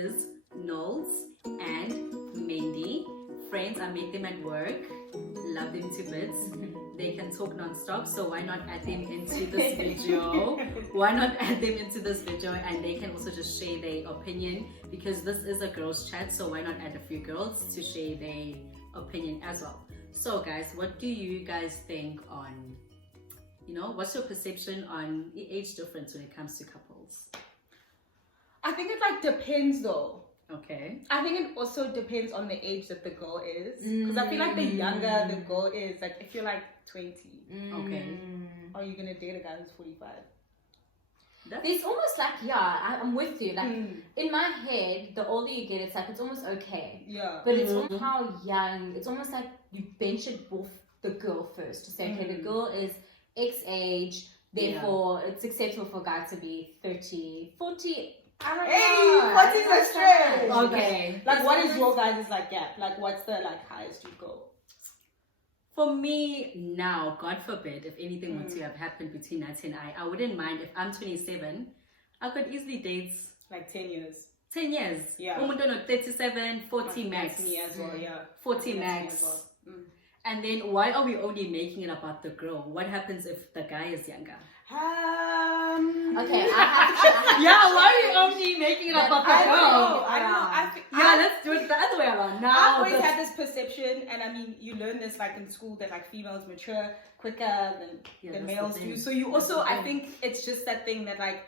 is Noluthando and Mendi. Friends, I met them at work. Love them to bits. They can talk non-stop, so why not add them into this video? Why not add them into this video, and they can also just share their opinion, because this is a girls chat, so why not add a few girls to share their opinion as well. So guys, what do you guys think on, what's your perception on the age difference when it comes to couples? I think it like depends though. Okay. I think it also depends on the age that the girl is. Because I feel like the younger the girl is, like if you're like 20, okay, are you gonna date a guy who's 45? There's almost like, I'm with you. Like in my head, the older you get, it's like it's almost okay. Yeah. But it's almost how young. It's almost like you bench it off the girl first to say, okay, the girl is X age, therefore it's acceptable for a guy to be 30, 40. I don't know. 40's a stretch. Okay. Like, what is your guys' like gap? Like, what's the like highest you go? For me now, God forbid, if anything were to have happened between Nati and I wouldn't mind. If I'm 27, I could easily date like 10 years. 10 years. Yeah. 37, 40 max. That's me as well, yeah. 40 max. Well. And then why are we only making it about the girl? What happens if the guy is younger? Okay, I have to. Yeah, why are we only making it about the girl? I don't know. Let's do it the other way around. Now, I've always had this perception, and I mean, you learn this like in school, that like females mature quicker than males do. So you also, I think it's just that thing that like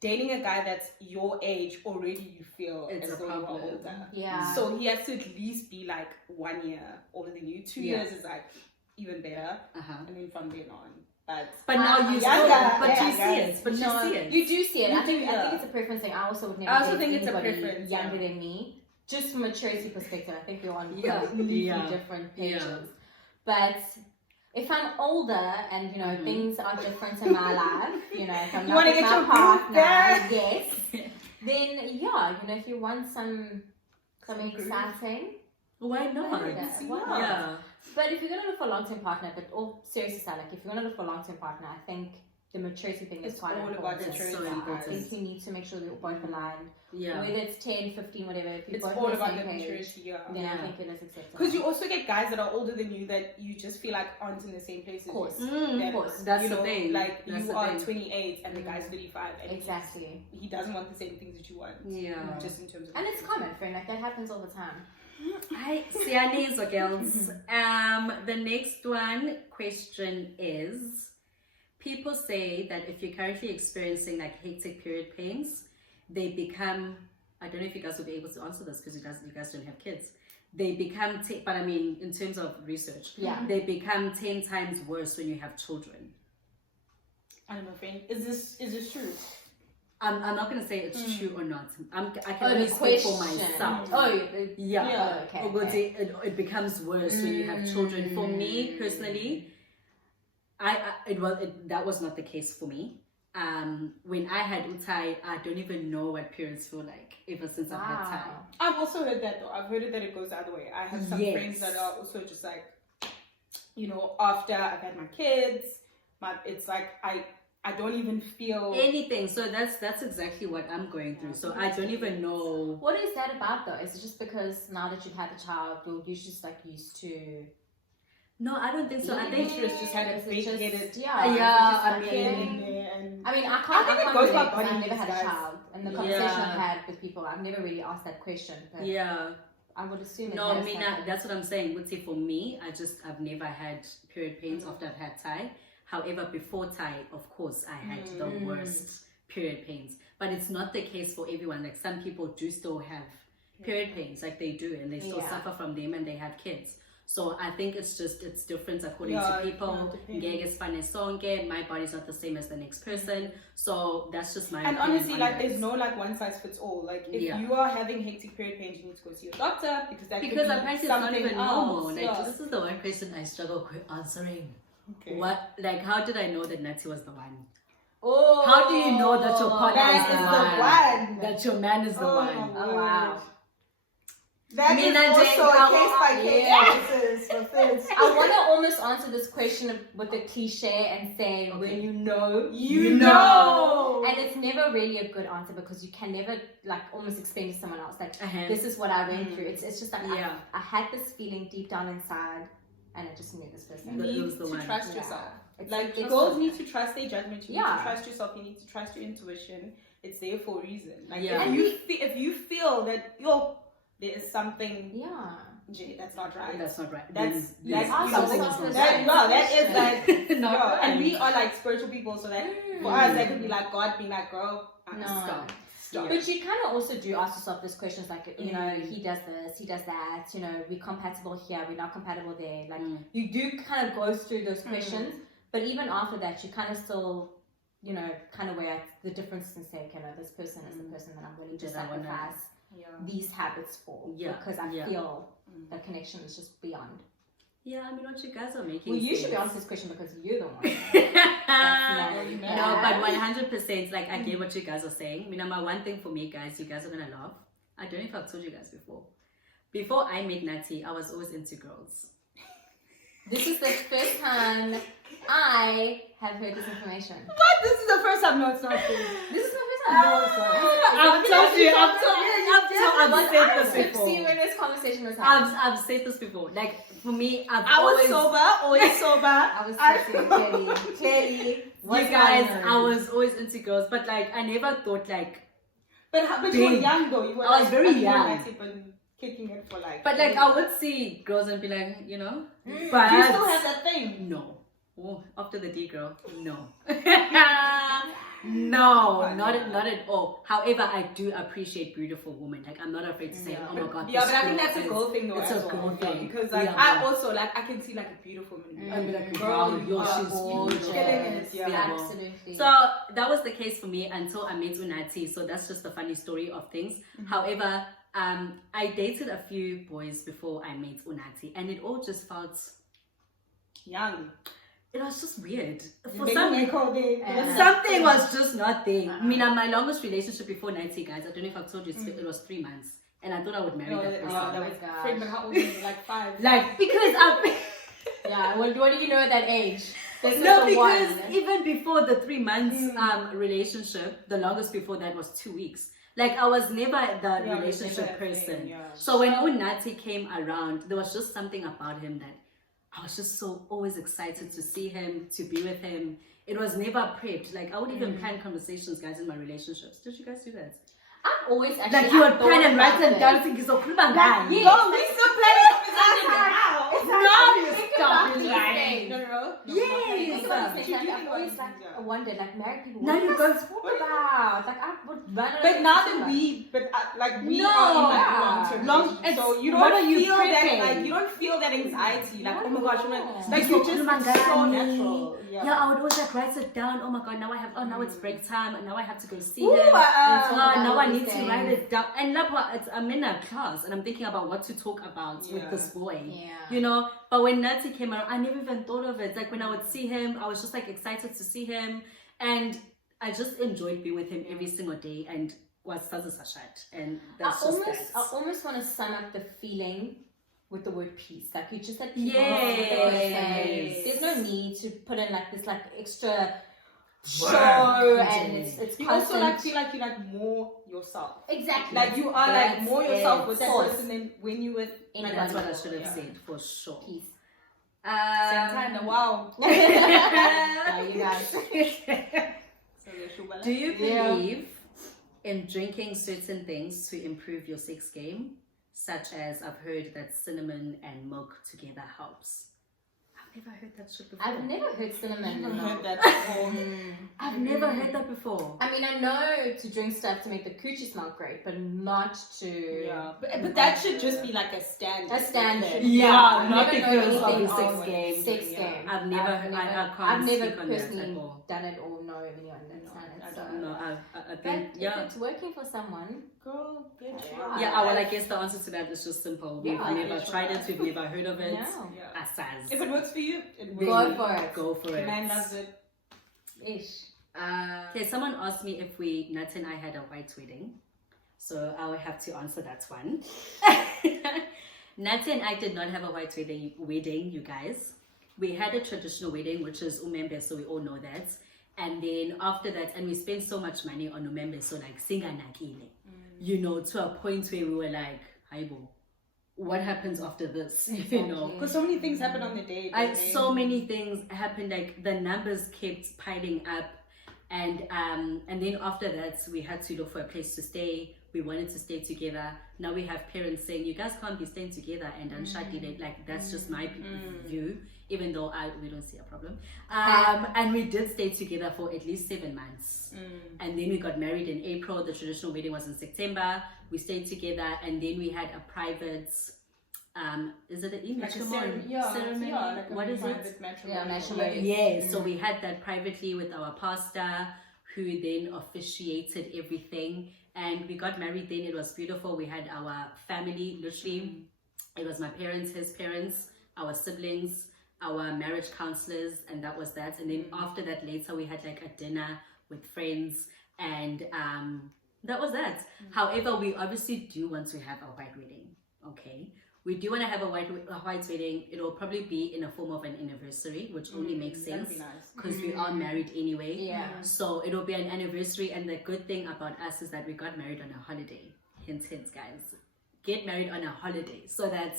dating a guy that's your age already, you feel it's as a though you're problem. older. Yeah. So he has to at least be like 1 year older than you. 2 years is like even better, and then from then on. But now you you see it. But you see it. You do see it. I think yeah. it's a preference thing. I also would never. I also date think it's a anybody preference, younger than me. Just from a maturity perspective, I think we're on completely different pages. Yeah. But if I'm older and things are different in my life, if I'm not with my partner, yes, then if you want something exciting, why not? Yeah. But if you're gonna look for a long-term partner, but all serious aside, like if you're gonna look for a long-term partner, I think the maturity thing is quite important. It's so important. I think you need to make sure that you're both aligned. Yeah. Whether it's 10, 15, whatever, if you're it's both all on the about same the page, maturity, then I think it is acceptable. Because you also get guys that are older than you that you just feel like aren't in the same place as you. Of course. That's the thing. Like you are 28 and the guy's 35. And exactly. He doesn't want the same things that you want. Yeah. Just in terms of. And it's common, friend. Like that happens all the time. Hi, Sianis or girls. The next question is, people say that if you're currently experiencing like hectic period pains, they become, I don't know if you guys will be able to answer this because you guys don't have kids. They become, but I mean, in terms of research, they become 10 times worse when you have children. I don't know, friend. Is this true? I'm not going to say it's true or not. I can only speak for myself. Okay. It becomes worse when you have children. For me personally, that was not the case for me. When I had Utai, I don't even know what periods feel like ever since I've had time. I've also heard that though. I've heard that it goes the other way. I have some friends that are also just like, after I've had my kids, it's like I don't even feel anything. So that's exactly what I'm going through. So I don't even know. What is that about though? Is it just because now that you've had a child, you're just like used to? No, I don't think so. I think she just had it big-headed. I mean, I can't goes by because body I've never had guys. a child, and the conversation I've had with people, I've never really asked that question. But I would assume. No, I mean that's what I'm saying. Would say for me, I've never had period pains after I've had Thai. However, before Thai, of course, I had the worst period pains. But it's not the case for everyone. Like some people do still have period pains, like they do, and they still suffer from them, and they have kids. So I think it's different according to people. My body's not the same as the next person. So that's just my opinion. And honestly, like there's no like one size fits all. Like if you are having hectic period pains, you need to go see your doctor because apparently it's not even normal. Like this is the one question I struggle with answering. Okay. What? Like how did I know that Nati was the one? Oh, how do you know that your partner is the one? one? That your man is the one? Oh wow. That is also a case by case basis. I want to almost answer this question with a cliche and say, when you know, you know. And it's never really a good answer because you can never like almost explain to someone else like, this is what I went through. It's just like I had this feeling deep down inside, and I just knew this person. You need to trust yourself. It's like girls need to trust their judgment. You need to trust yourself. You need to trust your intuition. It's there for a reason. Like if you feel that there is something. That's not right. That's not right. That is like no. And we are like spiritual people, so that for us that could be like God being like, girl, stop. But you kind of also do ask yourself these questions like, you know, he does this, he does that, you know, we're compatible here, we're not compatible there. Like you do kind of go through those questions, but even after that, you kind of still, you know, kind of weigh out the differences and say, okay, no, this person is the person that I'm willing to sacrifice these habits for, because I feel the connection is just beyond. Yeah, I mean, what you guys are making. Well, you should be answering this question because you're the one. No, but 100%, like, I get what you guys are saying. I mean, my one thing for me, guys, you guys are gonna laugh. I don't know if I've told you guys before. Before I met Nati, I was always into girls. This is the first time I have heard this information. But this is the first time. No, it's not true. This is the first time. I've told you. I've said this before. See when this conversation was happening. I've said this before. Like for me, I was always sober. I was clearly. You guys, I was always into girls, but like I never thought like. But you were young though. You were. I was very young. Kicking it for like. But like I would see girls and be like, you know. But you still have that thing. No. Oh, after the D girl, no. No, not at all. However, I do appreciate beautiful women. Like I'm not afraid to say, oh my god. Yeah, but I think that's a girl thing though. It's a girl thing. Because like I also like I can see like a beautiful woman. I'd be like, girl, she's gorgeous. Absolutely. So that was the case for me until I met Unati. So that's just the funny story of things. However, I dated a few boys before I met Unati, and it all just felt young. It was just weird. Something was just not there. I mean, my longest relationship before 90, guys, I don't know if I've told you, it was 3 months. And I thought I would marry that person. That was but how old were you? Like 5? Like, because I'm... Yeah, what do you know at that age? No, because even before the 3 months relationship, the longest before that was 2 weeks. Like, I was never the relationship person. So when Unati came around, there was just something about him that I was just so always excited to see him, to be with him. It was never prepped. Like I would even plan conversations, guys, in my relationships. Did you guys do that? I've always actually like you would plan and write them down thinking so cool about that. We still planning conversations now. Stop it, No. Yes. I've always wondered, like married people. Now you go talk about. Like I would run. But now that we are in like long term, so you don't feel that like you don't feel that anxiety. Like oh my gosh, like you just so natural. Yeah, I would always like write it down. Oh my god, now now it's break time, and now I have to go see him. Now I need to write it down. And I'm in a class, and I'm thinking about what to talk about with this boy. Yeah. You know, but when Nati came around, I never even thought of it. Like when I would see him, I was just like excited to see him, and I just enjoyed being with him every single day. And was Sashat, and that's I almost want to sum up the feeling with the word peace. Like you just like there's no need to put in like this like extra show and it's you also like feel like you're like more yourself. Exactly. Like you are like more yourself with that person than when you with and that's what I should have said for sure. Peace. Same time, wow. You guys. Do you believe in drinking certain things to improve your sex game? Such as I've heard that cinnamon and milk together helps. I've never heard that shit before. I've never heard cinnamon. I've heard that before. I've never heard that before. I mean, I know to drink stuff to make the coochie smell great, but not to... Yeah, but that should just be like a standard. A standard. Yeah, not because of the sex game. Sex game. I've never personally done it or know anyone that's done it. I don't know. I think, if it's working for someone, girl, get well, I guess the answer to that is just simple. We've never tried it. We've never heard of it. No. Asaz. If it works for you, go for it. Go for it. The man loves it. Ish. Okay, someone asked me if Nat and I had a white wedding. So I will have to answer that one. Natty and I did not have a white wedding, you guys. We had a traditional wedding, which is umembe, so we all know that. And then after that, and we spent so much money on umembe, so like singanakile, you know, to a point where we were like, Haibo, what happens after this? Exactly. You know, because so many things happen on the day. so many things happened. Like the numbers kept piling up, and then after that, we had to look for a place to stay. We wanted to stay together. Now we have parents saying, you guys can't be staying together and unshaded. Like, that's just my view, even though we don't see a problem. And we did stay together for at least 7 months. And then we got married in April. The traditional wedding was in September. We stayed together, and then we had a private, is it an matrimony? Ceremony? Like what is it? Matrimony. Yeah, so we had that privately with our pastor, who then officiated everything. And we got married then. It was beautiful. We had our family, literally. It was my parents, his parents, our siblings, our marriage counselors, and that was that. And then after that, later, we had like a dinner with friends, and that was that. However, we obviously do want to have a white wedding, okay? We do want to have a white wedding. It will probably be in a form of an anniversary, which only makes sense because we are married anyway. Yeah. So it will be an anniversary, and the good thing about us is that we got married on a holiday. Hint, guys. Get married on a holiday so that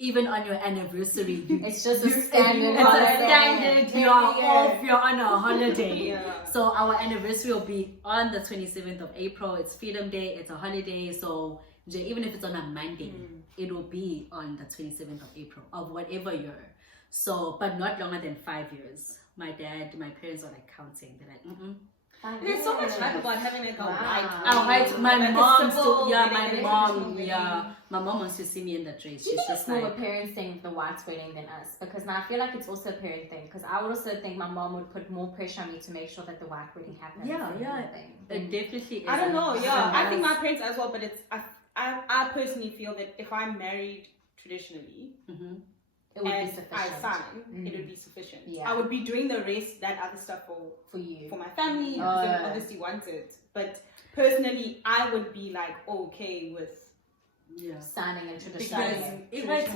even on your anniversary, it's just a standard. It's a standard. You're off. You're on a holiday. Yeah. So our anniversary will be on the 27th of April. It's Freedom Day. It's a holiday. So even if it's on a Monday, it will be on the 27th of April of whatever year. So, but not longer than 5 years. My parents are like counting. They're like, There's so much hype about having like a white. My like mom, my mom wants to see me in the dress. Do you She's think it's just more like, of a parents thing with the white wedding than us? Because now I feel like it's also a parent thing. Because I would also think my mom would put more pressure on me to make sure that the white wedding happens. It definitely is. I don't know. Yeah, I think my parents as well. But it's I personally feel that if I'm married traditionally, it would be sufficient. I sign, it would be sufficient. Yeah. I would be doing the rest, that other stuff for you, for my family, because they would obviously want it. But personally, I would be like okay with signing and traditional. Because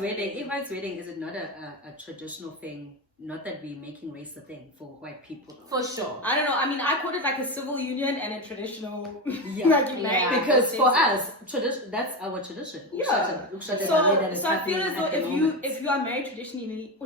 white wedding is it not a traditional thing? Not that we're making race a thing for white people. For sure. I don't know. I mean, I call it like a civil union and a traditional. Because for us, that's our tradition. Yeah. So I feel as though if you are married traditionally,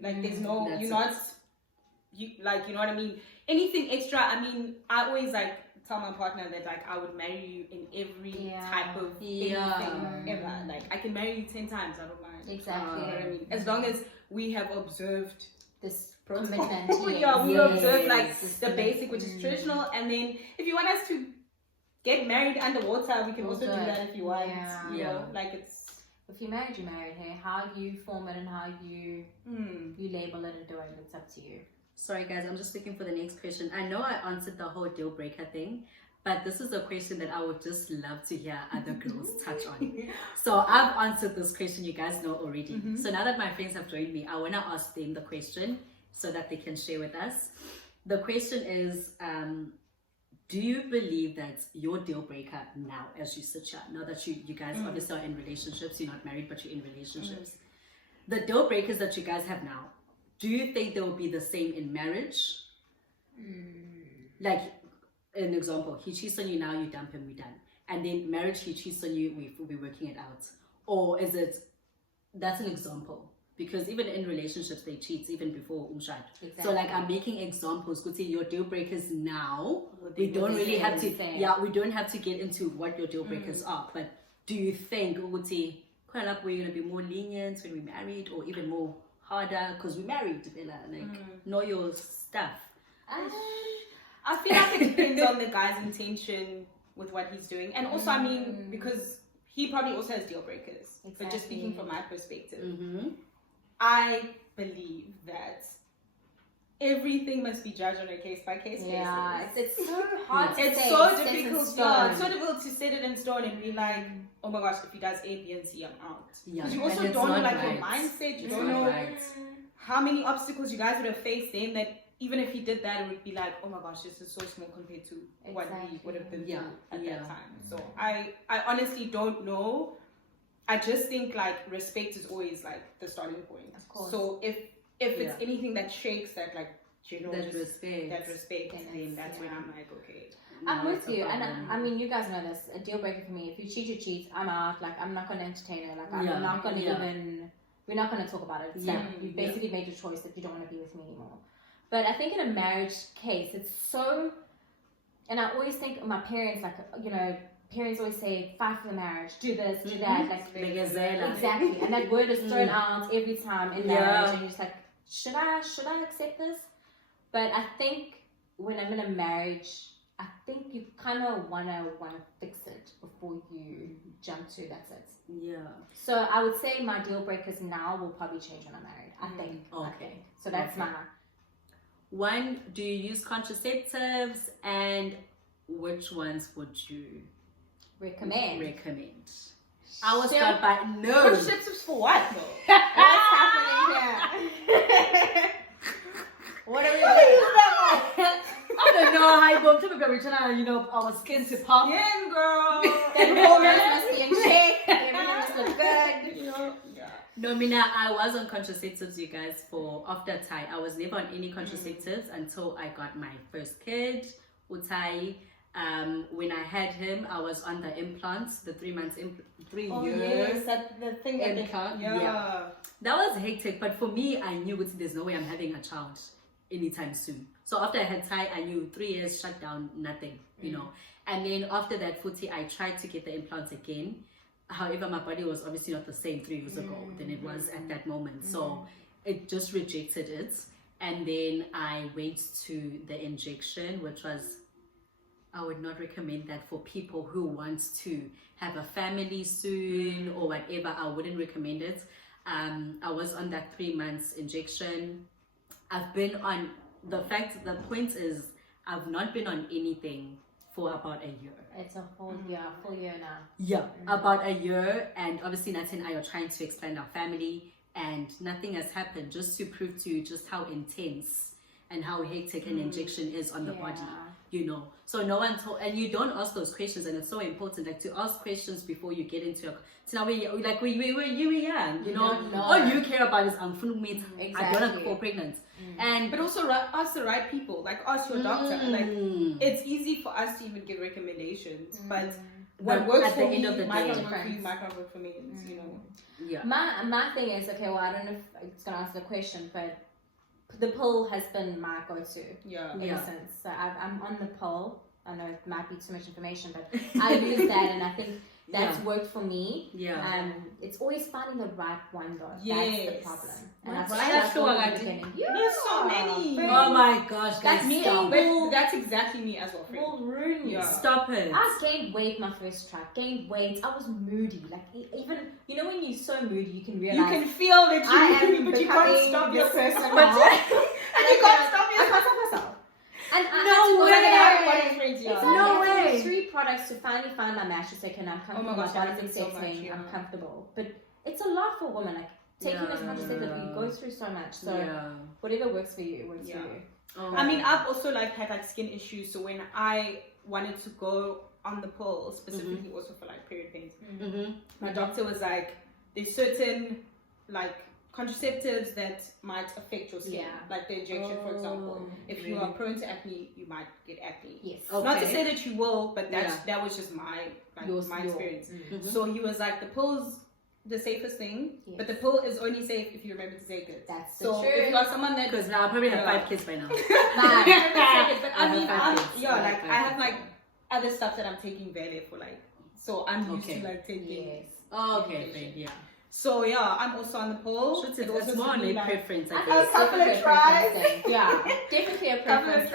like there's no, you know what I mean. Anything extra. I mean, I always like tell my partner that like I would marry you in every type of anything ever. Like I can marry you 10 times. I don't mind. Exactly. You know what I mean? As long as we have observed this commitment. We observe like the basic, which is traditional, and then if you want us to get married underwater, we can also do that if you want. You know, like it's. If you're married, hey? How you form it and how you label it and do it, it's up to you. Sorry guys, I'm just looking for the next question. I know I answered the whole deal breaker thing, but this is a question that I would just love to hear other girls touch on. So I've answered this question, you guys know already. So now that my friends have joined me, I want to ask them the question so that they can share with us. The question is, do you believe that your deal breaker now, as you sit here, now that you guys obviously are in relationships, you're not married, but you're in relationships, the deal breakers that you guys have now, do you think they will be the same in marriage? Like, an example, he cheats on you now, you dump him, we're done. And then marriage, he cheats on you, we're working it out. Or is it, that's an example. Because even in relationships, they cheat even before umshad. Exactly. So like I'm making examples. Could say your deal breakers now. We don't really have to. We don't have to get into what your deal breakers are. But do you think we're gonna be more lenient when we're married, or even more harder because we're married, Bella? Like know your stuff. I feel like it depends on the guy's intention with what he's doing, and also I mean because he probably also has deal breakers. Exactly. But just speaking from my perspective. I believe that everything must be judged on a case-by-case basis. It's so hard to say. It's so difficult. It's so difficult to set it in stone and be like, oh my gosh, if he does A, B, and C, I'm out. Because you also don't know like your mindset. You don't know how many obstacles you guys would have faced then that even if he did that, it would be like, oh my gosh, this is so small compared to what we would have been through at that time. So I honestly don't know. I just think like respect is always like the starting point. Of course. So if it's anything that shakes that like general that respect, then that's when I'm like, okay. I'm with you, and I mean, you guys know this. A deal breaker for me. If you cheat, you cheat. I'm out. Like, I'm not going to entertain it. Like, I'm not going to even. We're not going to talk about it. It's like, you basically made your choice that you don't want to be with me anymore. But I think in a marriage case, it's so. And I always think of my parents, like, you know, parents always say, fight for the marriage, do this, do that. Like, exactly. And that word is thrown out every time in marriage, and you're just like, should I accept this? But I think when I'm in a marriage, I think you kind of wanna fix it before you jump to that's it. Yeah. So I would say my deal breakers now will probably change when I'm married. I think. Okay. So that's my. One, do you use contraceptives, and which ones would you recommend? I will start by no. Contraceptives for what though? What's happening here? What are we doing? I don't know how I'm trying to, you know, our skin to pop. Skin, girl. The hormones must be in check. Everything must look good. You know? No, Mina, I was on contraceptives, you guys, for after Thai. I was never on any contraceptives until I got my first kid, Utai. When I had him, I was on the implants, the 3 months, 3 years. Yes, that the thing that implant. That was hectic, but for me, I knew there's no way I'm having a child anytime soon. So after I had Thai, I knew 3 years shut down, nothing, you know. And then after that, Futi, I tried to get the implants again. However, my body was obviously not the same 3 years ago than it was at that moment. So it just rejected it. And then I went to the injection, which was, I would not recommend that for people who want to have a family soon or whatever. I wouldn't recommend it. I was on that 3 months injection. I've been on, the point is, I've not been on anything for about a year. It's a full year now. Yeah, about a year, and obviously Nat and I are trying to expand our family, and nothing has happened, just to prove to you just how intense and how hectic an injection is on the body, you know. So no one told, and you don't ask those questions, and it's so important, like, to ask questions before you get into so now you were young, you know. All you care about is I'm full meat. I don't want to fall pregnant. And but also ask the right people, like ask your doctor. Like, it's easy for us to even give recommendations, but what works at for the me end of the might day, not work for you, might not work for me. You know. Yeah. My thing is, okay, well, I don't know if it's gonna answer the question, but the pill has been my go-to ever since. So I'm on the pill. I know it might be too much information, but I use that, and I think that's worked for me. It's always finding the right one though. That's the problem. And There's so many. Oh my gosh, that's me. But that's exactly me as well. Will ruin you. Stop it. I gained weight my first try. Gained weight. I was moody. Like, even, you know, when you're so moody, you can realize you can feel that but you can't stop your person. And you can't stop yourself. I can't stop myself. And No way. I took 3 products to finally find my match. To say, okay, I'm comfortable. My body's accepting. I'm comfortable. But it's a lot for women. Like, taking as much as that we go through so much. So whatever works for you, works for you. I mean, I've also had skin issues. So when I wanted to go on the pill, specifically also for period pains, my doctor was like, there's certain contraceptives that might affect your skin, like the injection, for example. If you are prone to acne, you might get acne. Yes. Okay. Not to say that you will, but that was just my experience. So he was like, the pill's the safest thing, but the pill is only safe if you remember to take it. That's so true. if you are someone that, because now I probably have 5 kids by now. but I mean, I have other stuff that I'm taking valid for so I'm used to taking. Okay, So I'm also on the pill. It's more on a preference, I A guess. couple of tries. Definitely a preference.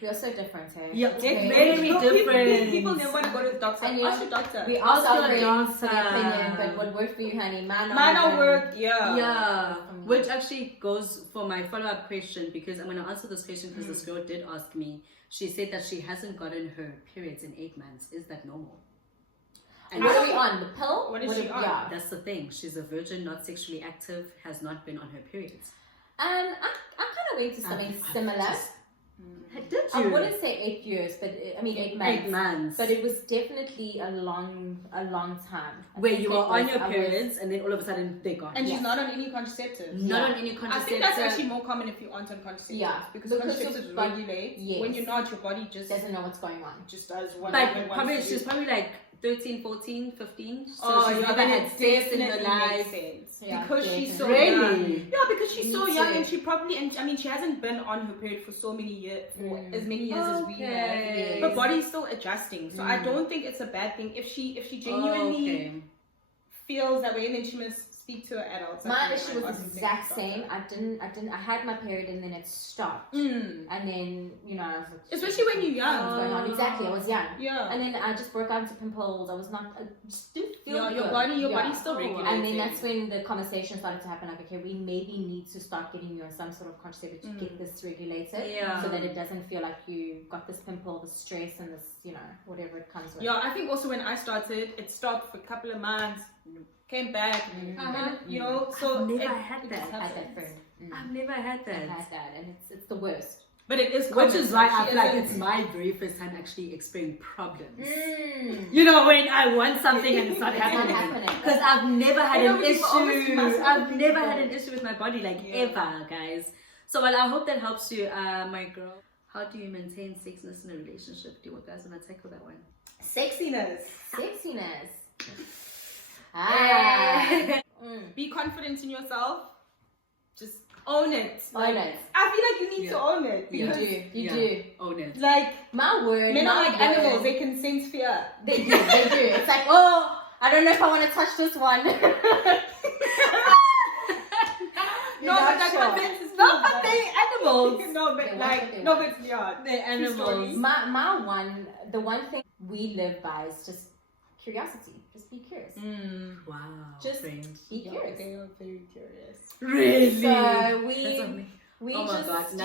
We are so different, hey? Yeah, very different. People never want to go to the doctor. And ask your doctor. We ask our doctor for their opinion, but what worked for you, honey? Mine don't work. Which actually goes for my follow-up question, because I'm going to answer this question because this girl did ask me. She said that she hasn't gotten her periods in 8 months. Is that normal? And what are we on? The pill? What is she on? Yeah. That's the thing. She's a virgin, not sexually active, has not been on her periods. I kind I went to something similar. Did I you? wouldn't say 8 years, but 8 months. 8 months. But it was definitely a long time. Where you were on your periods and then all of a sudden they're gone. And she's not on any contraceptives. Not on any contraceptives. I think that's actually more common if you aren't on contraceptives. Yeah. Because Your contraceptives body- regulate. Yes. When you're not, your body just doesn't know what's going on. just does what But it probably wants to she's do. probably like 13, 14, 15. So Oh, she's yeah, never then had it sex in her definitely life. makes sense. Yeah, Because she's so Really? young. Yeah, because she's so Me young too. and she probably, and I mean, she hasn't been on her period for so many years, for as many years as we have. Okay. Her body's still adjusting, so I don't think it's a bad thing if she genuinely feels that way, and then she must speak to her adults. My issue was the exact same. I had my period and then it stopped. And then, I was like, Especially when you're young. what's going on? Exactly, I was young. Yeah. And then I just broke out into pimples. I was not, I just didn't feel Your good. body's still regulating. And then that's when the conversation started to happen. Like, okay, we maybe need to start getting you on some sort of contraceptive to get this regulated, so that it doesn't feel like you got this pimple, the stress, and this, whatever it comes with. Yeah, I think also when I started, it stopped for a couple of months, came back, and, so I've never it had just that. I had happens. that friend. I've never had I that. had that, and it's the worst. But it is Which common, is why so I she feel like isn't- it's my very first time actually experiencing problems. Mm. When I want something and it's not It's not happening. happening. Because I've never had an People always issue. must I've never had an issue with my body, ever, guys. So I hope that helps you, my girl. How do you maintain sexiness in a relationship? Do you guys want to tackle that one? Sexiness. Sexiness. Be confident in yourself. Just own it. Own it. I feel like you need to own it. You Because, do. You do. Own it. like, My word. men are my like word. animals. They can sense fear. They do. They do. It's like, oh, I don't know if I want to touch this one. No, not but that sure. convinces me. No, but they're animals. No, but They like, want no, what but yeah. They're True animals. story. The one thing we live by is just curiosity. Just be curious. Wow. Just friend. be curious. They are very curious. Really? So That's we amazing. we Oh my just God, no.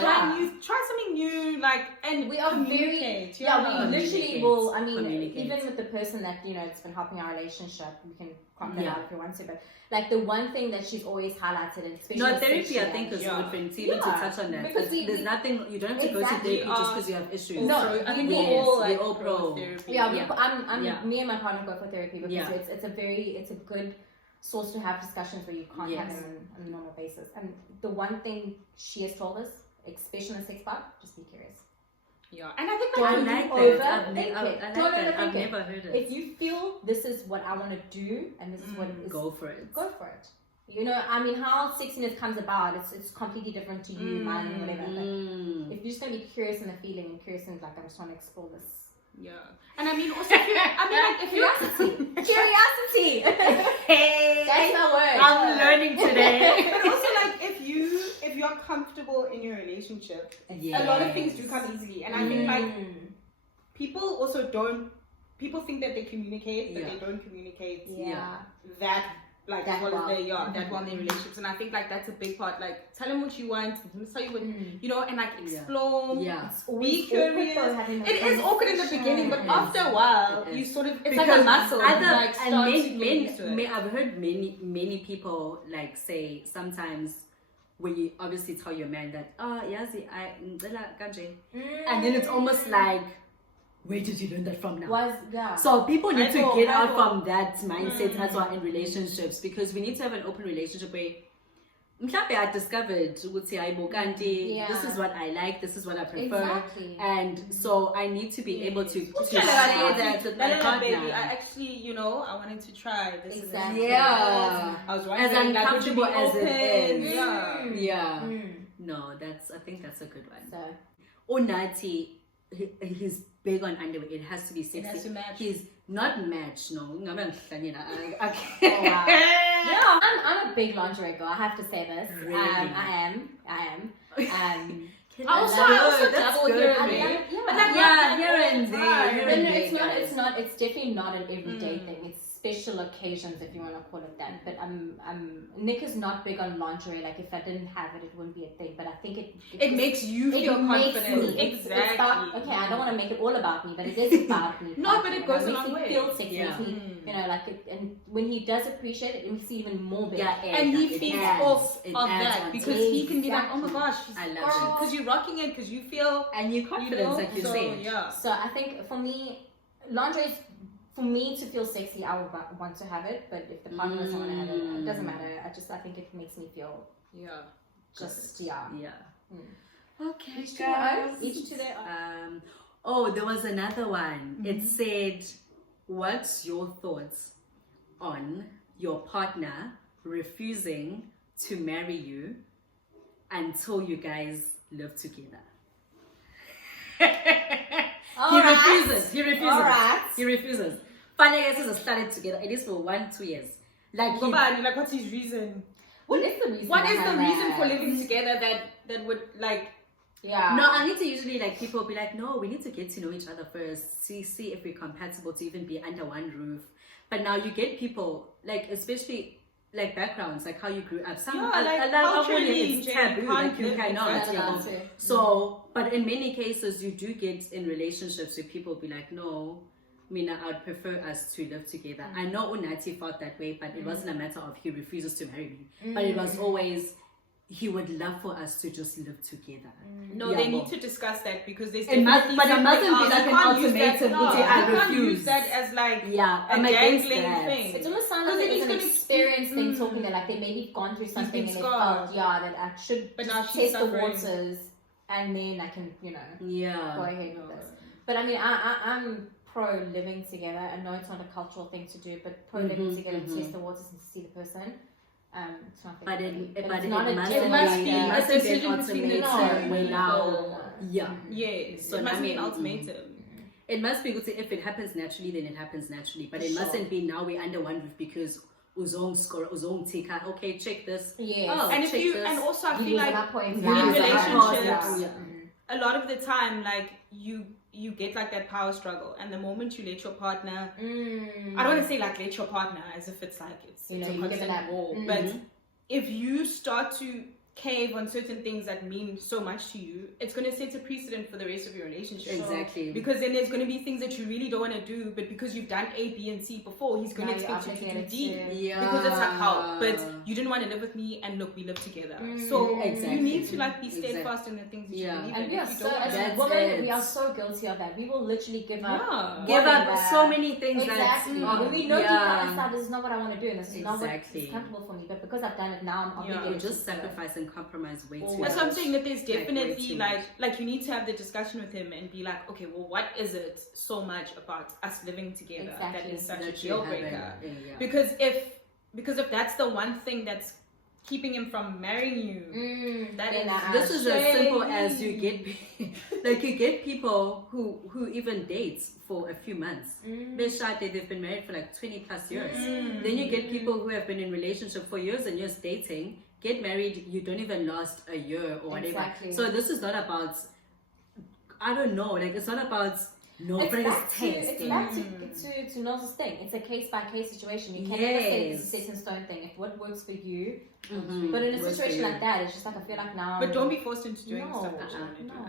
Try something new, like, and we are very communicate. we Communicate. literally will. I mean, Communicate. even with the person that it's been helping our relationship, we can crop that Yeah. out if you want to. But like the one thing that she's always highlighted, and especially No, with therapy I sexuality- think is Yeah. good, friend. Even to Yeah, touch on that. because There's nothing, you don't have to go to Exactly. therapy just because you have issues. No, I think we we're need- all like we're all pro. therapy. Yeah, Yeah. Yeah. me and my partner go for therapy because Yeah. it's a good source to have discussions where you can't have Yes. them on a normal basis. And the one thing she has told us, especially in the sex part, just be curious. Yeah, and I think Don't I like like overthink that. it. I like Don't that. overthink I've it. never heard it. If you feel this is what I want to do and this is what is, Go for it. go for it. I mean, how sexiness comes about, it's completely different to you, mine, and whatever. But if you're just gonna be curious in the feeling and curious in like I'm just trying to explore this. yeah, and I mean also if you Curiosity. That's my word. I'm learning today. but also like if you're comfortable in your relationship, a lot of things do come easily, and I think like people think that they communicate, but Yeah. they don't communicate Yeah. that like That well well. that well in their relationships, and I think like that's a big part. Like tell them what you want, tell you what and like explore. Yeah. It's always Be curious. awkward though, having the It is awkward in the beginning, but It is. after a while, It is. you sort of it's Because like a muscle. You, other like, and start to get used to it. I've heard many people like say sometimes when you obviously tell your man that yazi I ngicela kanje, and then it's almost like, where did you learn that from now? So people need to get out from that mindset as well in relationships, because we need to have an open relationship where mhlawumbe I discovered ukuthi hayibo kanti this is what I like, this is what I prefer, Exactly. and so I need to be able to Yeah, share that with my baby, partner. I actually, I wanted to try this. Exactly. Yeah. I was As wondering, like, would you be uncomfortable as it open? is. Yeah. Yeah. No, I think that's a good one. So Unati, he's big on underwear. It has to be sexy. It has to match. He's not match, no. Okay. yeah, I'm a big lingerie girl. I have to say this. Really? I am. I also that's dabble good. here I and there. like, But like, Yeah, here and there. Here But and no, there, it's not. guys. It's not. It's definitely not an everyday thing. It's special occasions, if you want to call it that. But Nick is not big on lingerie. Like if I didn't have it, it wouldn't be a thing. But I think It makes you feel makes confident. me. It's Exactly. about, okay, I don't want to make it all about me, but it is about me. No, but it goes a It long makes me way. feel sexy. Yeah. Makes me, like it and when he does appreciate it, it makes it even more big. Yeah, And he feeds off It of adds that on because to he can be like, oh my Exactly. gosh, I love it. because you're rocking it, because you feel, And you're confident, like you so, said. yeah. So I think for me, lingerie is, for me to feel sexy, I would want to have it. But if the partner doesn't want to have it doesn't matter. I think it makes me feel Yeah. just, yeah. Okay, Each to their own. Each to their own. Oh, there was another one. It said, what's your thoughts on your partner refusing to marry you until you guys live together? He refuses. He refuses. Finally, guys has started together. It is for 1-2 years. Like, Like, what's his reason? What is the reason? What is the behind reason that? for living together that would like? Yeah. no, I need to usually like people be like, no, we need to get to know each other first. See if we're compatible to even be under one roof. But now you get people like, especially like backgrounds, like how you grew up. Some like culturally, it's taboo, like you cannot. exactly. You know? So, but in many cases, you do get in relationships where people be like, no, Mina, I'd prefer us to live together. I know Unati felt that way, but it wasn't a matter of he refuses to marry me. But it was always, he would love for us to just live together. No, Yeah, they well, need to discuss that because there's It must- definitely but it something mustn't be else. like You an can't use that- ultimatum, no, okay, you I can't use refuse. that as like Yeah, a I'm against dangling that. thing. It almost sounds Because like then it's an he's gonna- experience thing talking that like they maybe gone through something been and they scarred. felt that I should But just now she's test the suffering. waters and then I can go Yeah. ahead with this. But I mean I'm pro living together. I know it's not a cultural thing to do, but pro living together to test the waters and to see the person. It's not But it it's not a must deal It must be be breaker. a must be an decision between the ultimatum two when now. people. Yeah. Yes, So it must I be an mean, ultimatum. It must be good to, if it happens naturally, then it happens naturally. But it Sure. mustn't be now we're under one roof because Uzong score, Uzong tika. Okay, check this. Yes. Oh, And if check you, this. and also I You feel use like my points. in Yeah. relationships, Yeah. a lot of the time, like you get like that power struggle, and the moment you let your partner, I don't want to say like let your partner as if it's like it's You know, a you give it constant that- war, Mhm. but if you start to cave on certain things that mean so much to you, it's going to set a precedent for the rest of your relationship. Exactly. Because then there's going to be things that you really don't want to do, but because you've done A, B, and C before, he's going to Now you're expect you to do obligated D. to- Yeah. Because it's like how, but you didn't want to live with me, and look, we live together. So Exactly. you need to like be steadfast in the things that Yeah. you believe And in. we are If you so, don't wanna- as That's women, we it. are so guilty of that. We will literally give up. Yeah. Give up whatever. so many things Exactly. that When we know deep down yeah. inside this is not what I want to do and this is not what Exactly. is comfortable for me, but because I've done it now, I'm Yeah. obligated you just to do it. sacrifice and compromise way too That's much. what I'm saying, that there's Like, way definitely too like you need to have the discussion with him and be like, okay, well, what is it so much about us living together that Exactly. is such a That you deal haven't- breaker? yeah. Because if that's the one thing that's keeping him from marrying you, that then is I This is as simple as shady. you get, like you get people who even date for a few months. They're shy, they've been married for like 20 plus years. Then you get people who have been in relationship for years and years dating, get married, you don't even last a year or whatever. Exactly. So this is not about, I don't know, like it's not about no It's friends back to, it's testing. back to Nels's thing. It's a case by case situation. You can never say it's a Yes. set in stone thing. If what works for you, Mhm. but in a Works for situation you. like that, it's just like I feel like now. But don't be forced into doing No, stuff that you want to do. no.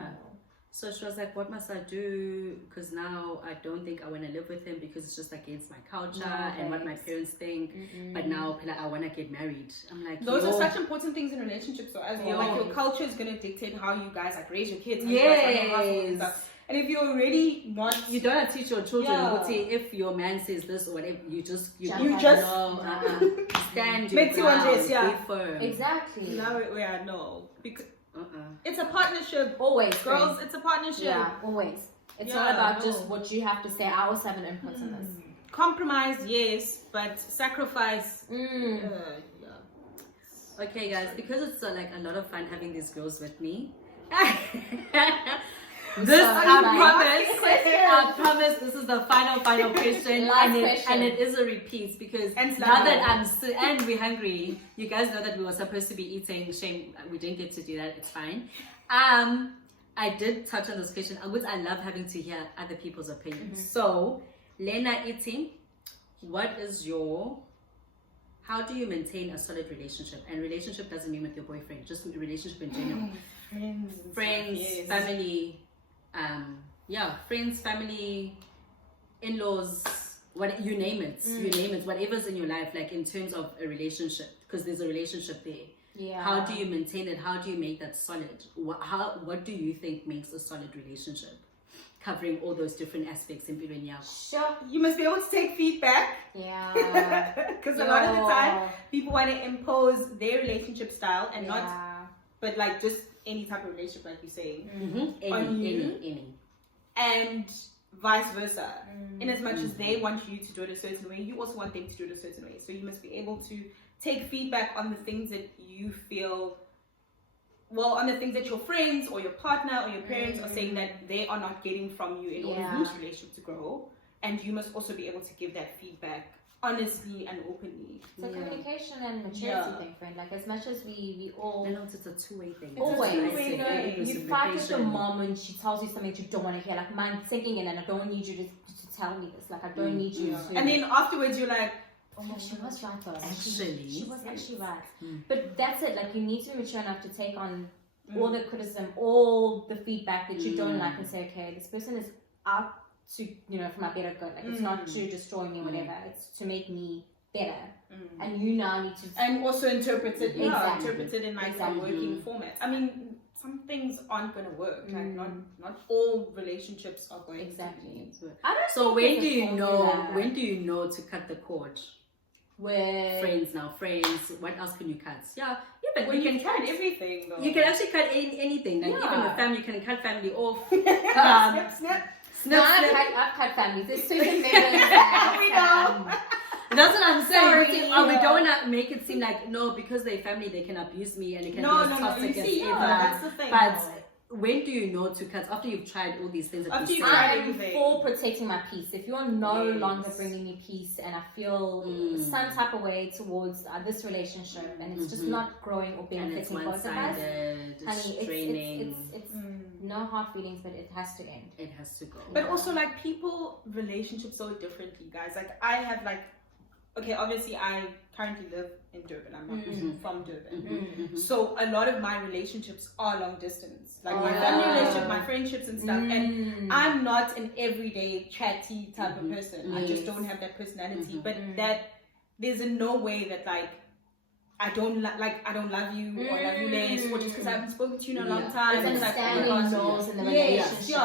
So she was like, what must I do? Because now I don't think I want to live with him because it's just against my culture No, and what my babes. parents think. But now like, I want to get married. I'm like, Those are yo. such important things in relationships, so as well. Yeah. Like your culture is gonna dictate how you guys like raise your kids, how you guys run your household and Yes. stuff. And if you're already not, You don't have to teach your children, Yeah. Uti, if your man says this or whatever, you just Jump just- no, stand your Make you ground, undress, yeah. be firm. Exactly. now yeah, no, because Uh-uh. it's a partnership, Always, girls. friends. It's a partnership. Yeah, always. It's Yeah, not about no. just what you have to say. I also have an input in this. Compromise, yes, but sacrifice. Mm. Yeah. Okay, guys, because it's like a lot of fun having these girls with me. This I promise this is the final question, Last and question. it is a repeat because And now slumber. that and we're hungry. You guys know that we were supposed to be eating. Shame we didn't get to do that. It's fine. I did touch on this question. I love having to hear other people's opinions. So, Lena eating, how do you maintain a solid relationship? And relationship doesn't mean with your boyfriend, just relationship in general. Friends, yes. family, friends, family, in-laws, what you name it, whatever's in your life, like in terms of a relationship, because there's a relationship there. Yeah. How do you maintain it? How do you make that solid? What do you think makes a solid relationship? Covering all those different aspects in Pirunya. Sure. You must be able to take feedback. Yeah. Because a lot of the time, people want to impose their relationship style and not, but like just any type of relationship, like you're saying, Any. And vice versa. In as much as they want you to do it a certain way, you also want them to do it a certain way. So you must be able to take feedback on the things that you feel, on the things that your friends or your partner or your parents are saying that they are not getting from you in order for this relationship to grow. And you must also be able to give that feedback honestly and openly. It's a communication and maturity thing, friend. Like, as much as we all... I know it's a two-way thing. Always. You know, you fight with your mom and she tells you something you don't want to hear. Like, mine sinking in, and I don't need you to tell me this. Like, I don't need you to... And then afterwards you're like, oh yeah, she was right though. Actually. She was actually right. But that's it. Like, you need to be mature enough to take on all the criticism, all the feedback that you don't like, and say, okay, this person is out to, for my better good. Like, it's not to destroy me, whatever. It's to make me better. And you now need to... And also interpret it, Exactly. interpret it in like some working formats. I mean, some things aren't going to work. Like, not all relationships are going to be. So when do you know to cut the cord? Where Friends. What else can you cut? Yeah, but Well, you you can cut cut everything though. You can actually cut anything. Like even with family, you can cut family off. No, I've cut families. There's certain members that We know. That's what I'm saying. Sorry, We don't want to make it seem like, no, because they're family, they can abuse me and they can be as No. toxic You as see, ever. that's the thing. But when do you know to cut? After you've tried all these things that After you you've said. tried I'm everything. for protecting my peace. If you're no Yes. longer bringing me peace and I feel some type of way towards this relationship and it's just not growing or And it's benefiting both of us, one-sided, it's honey, draining. it's no hard feelings, but it has to end. It has to go. But also, like, people relationships so differently, guys. Like, I have obviously I currently live in Durban. I'm not from Durban. So a lot of my relationships are long distance. Like my family relationship, my friendships and stuff. And I'm not an everyday chatty type of person. I just don't have that personality. But that there's no way that like I don't love you or love you less, or just because I haven't spoken to you in a long time. It's understanding roles in the Yes, relationship.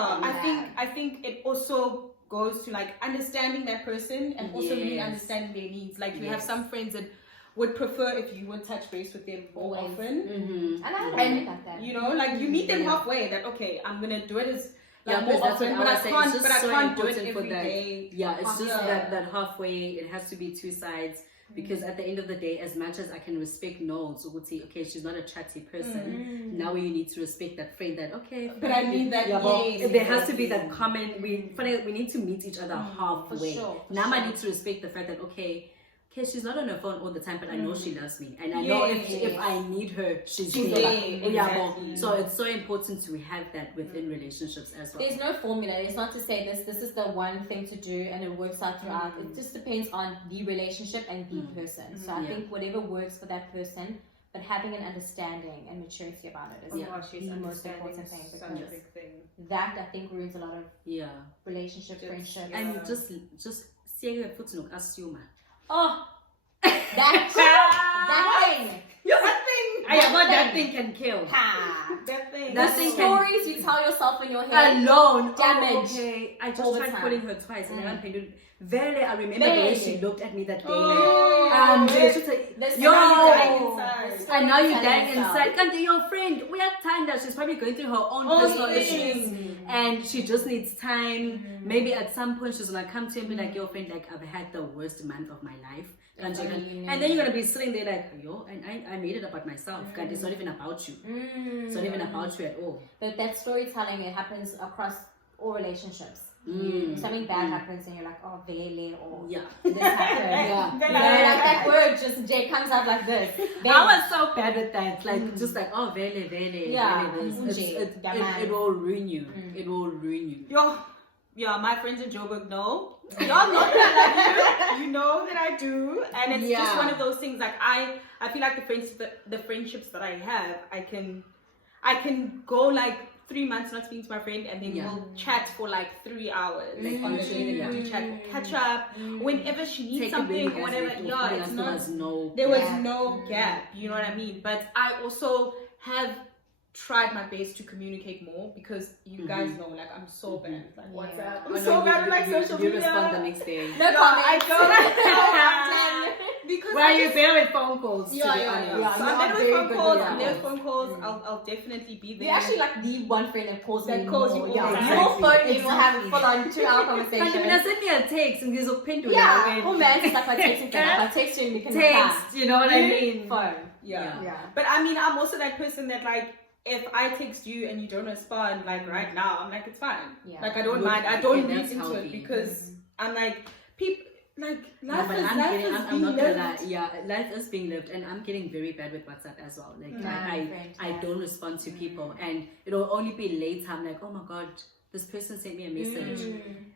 I think it also goes to like understanding that person and also really understanding their needs. Like you have some friends that would prefer if you would touch base with them more often. And I don't like that. You know, like you meet them halfway. That okay, I'm gonna do it as Yeah, more because that's often, what I was saying. It's just so can't do it important for every that. day. Yeah, it's just that halfway. It has to be two sides. Because at the end of the day, as much as I can respect Noel, so would say, okay, she's not a chatty person. Now you need to respect that friend. That okay, But I mean that there has to be that common. We need to meet each other halfway. Now I need to respect the fact that okay, she's not on her phone all the time, but I know she loves me, and I know if I need her, she's there. Exactly. So it's so important to have that within relationships as well. There's no formula. It's not to say this is the one thing to do and it works out throughout. It just depends on the relationship and the person. So I think whatever works for that person, but having an understanding and maturity about it is the most important thing, because that I think ruins a lot of relationship, friendship, and just see your foot no assume. Oh, that thing. That thing can kill. That thing. The stories you tell yourself in your head alone. damage. Okay, I just all the tried time. calling her twice, and I paid. Very, I remember the way she looked at me that day. And now you're dying inside. Can't your friend? We have time that she's probably going through her own personal issues, and she just needs time. Maybe at some point she's gonna come to you and be like, "Your friend, like I've had the worst month of my life." And then you're gonna be sitting there like, yo, and I made it about myself. God, it's not even about you. It's not even about you at all. But that storytelling, it happens across all relationships. Something bad happens and you're like, oh, vele, or this happened. Like that word just comes out like this. I was so bad at that. Like just like, oh, vele, it will ruin you. It will ruin you. Yo, my friends in Joburg know. Y'all know that I do. You know that I do. And it's just one of those things, like I feel like the friendships that I have, I can go like 3 months not speaking to my friend, and then we'll chat for like 3 hours. Like on the day, we chat, catch up. Whenever she needs something or whatever, it's not. There was no gap. You know what I mean? But I also have tried my best to communicate more, because you guys know, like, I'm so bad. Like, WhatsApp. I'm so bad with like social media. You respond the next day. No comments. I don't. Because well, you're better with phone calls. Yeah. So I'm better with phone calls. I'm there with phone calls. I'll definitely be there. We actually like the one friend that calls that me calls more. you. Yeah, more phone me. We'll have full on 2-hour conversation. But when I send me a text and there's a pin to it. Yeah, oh man, stuff I text and I text you and you can text. You know what I mean? Phone. Yeah. But I mean, I'm also that person that like, if I text you and you don't respond like right now, I'm like, it's fine. Yeah. Like I don't mind. I don't read into it, because I'm like, people like life is being lived. Life is being lived, and I'm getting very bad with WhatsApp as well. Like I don't respond to people, and it'll only be later. I'm like, oh my god, this person sent me a message,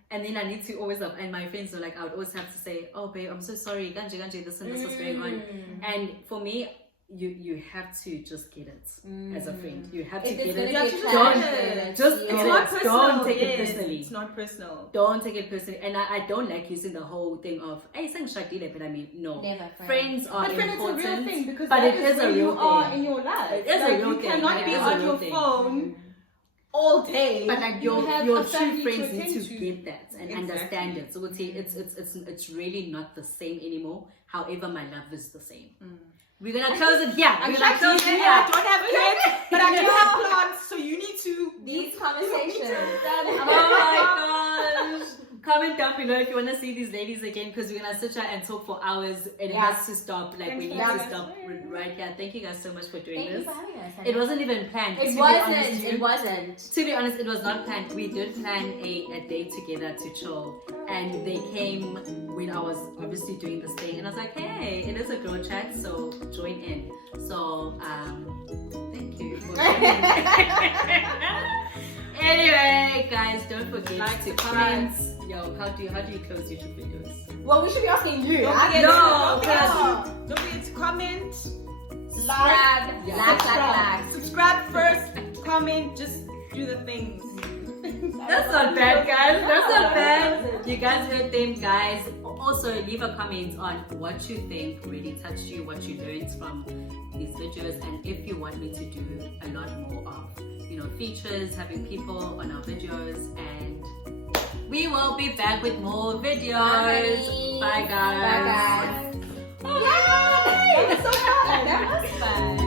and then I need to always up. And my friends are like, I would always have to say, oh babe, I'm so sorry, Ganji, this and this was going on. And for me, you have to just get it as a friend. You have to get it. Don't take it personally. It's not personal. Don't take it personally. And I don't like using the whole thing of, hey, saying shakile, but I mean, no. Never friends are important. But it's a real thing, because but that it is a real you thing. are in your life. It is a real you thing. Cannot be on your phone all day. But like your true friends need to get that and understand it. So we'll say it's really not the same anymore. However, my love is the same. We're gonna close it here. I don't have kids, but I do have plants, so you need to. These conversations. Oh my gosh. Comment down below if you want to see these ladies again, because we're gonna sit here and talk for hours. It has to stop. Like, we need to stop right here. Thank you guys so much for doing this. Thank you for having us. It wasn't even planned. It wasn't. To be honest, it was not planned. We did plan a day together to chill, and they came when I was obviously doing this thing, and I was like, hey, it is a girl chat, so join in. So thank you for anyway, guys, don't forget to comment. Yo, how do you close YouTube videos? Well, we should be asking you. Don't forget to comment, like. subscribe first, comment, just do the things. That's not bad, guys. That's not bad. You guys heard them, guys. Also, leave a comment on what you think really touched you, what you learned from these videos, and if you want me to do a lot more of, features, having people on our videos, and we will be back with more videos. Bye guys. Bye guys. Yay! That was so fun. That was fun.